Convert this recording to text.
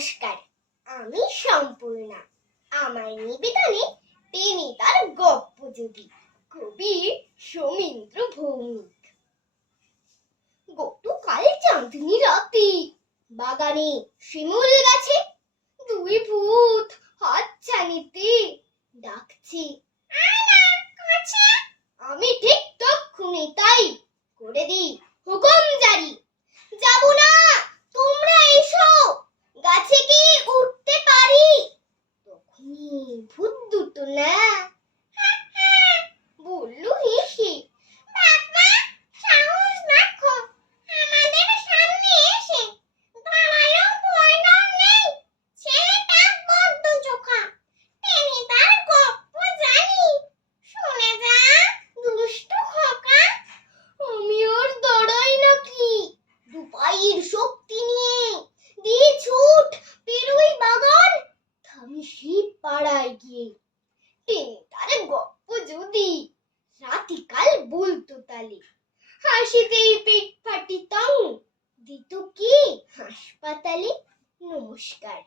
নমস্কার, আমি সম্পূর্ণা। আমার নিবেদনে তিনি তার গপ্প যদি কবি সৌমিন্দ্র ভৌমিক। গতকাল চাঁদনি রাতে বাগানে শিমুল গাছে দুই ভূত হাত চানিতে ডাকছে। ভূত দুটো না? বলল হেসে সামনে এসে চোখা তিনি তার গপ্প জানি, শুনে যা, দুষ্ট খোকা, আমি আর দাঁড়াই নাকি? শক্তি নিয়ে দিয়ে ছুট পেরোই বাগান, থামি সেই পাড়ায় গিয়ে। টেনে তার গপ্প যদি রাতিকাল বলতো তালে। হাসিতেই পেট ফাটিতাম, দিত কি হাসপাতালে নমস্কার।